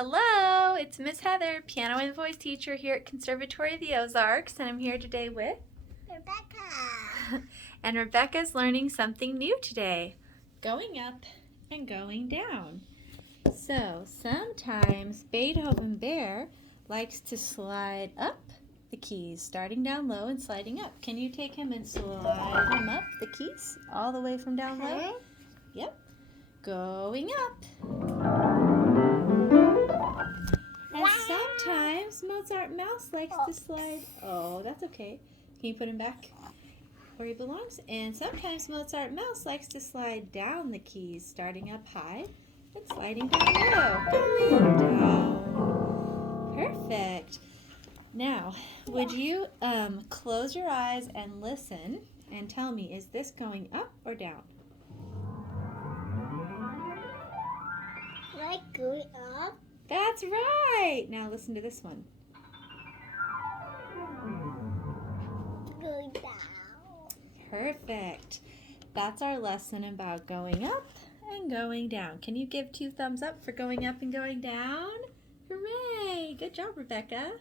Hello, it's Miss Heather, piano and voice teacher here at Conservatory of the Ozarks, and I'm here today with Rebecca. and Rebecca's learning something new today, going up and going down. So sometimes Beethoven Bear likes to slide up the keys, starting down low and sliding up. Can you take him and slide him up the keys all the way from down low? Yep. Going up. And sometimes Mozart Mouse likes to slide. Oh, that's okay. Can you put him back where he belongs? And sometimes Mozart Mouse likes to slide down the keys, starting up high and sliding down low. Going down. Perfect. Now, would you close your eyes and listen and tell me, is this going up or down? Like going up. That's right. Now listen to this one. Going down. Perfect. That's our lesson about going up and going down. Can you give 2 thumbs up for going up and going down? Hooray! Good job, Rebecca.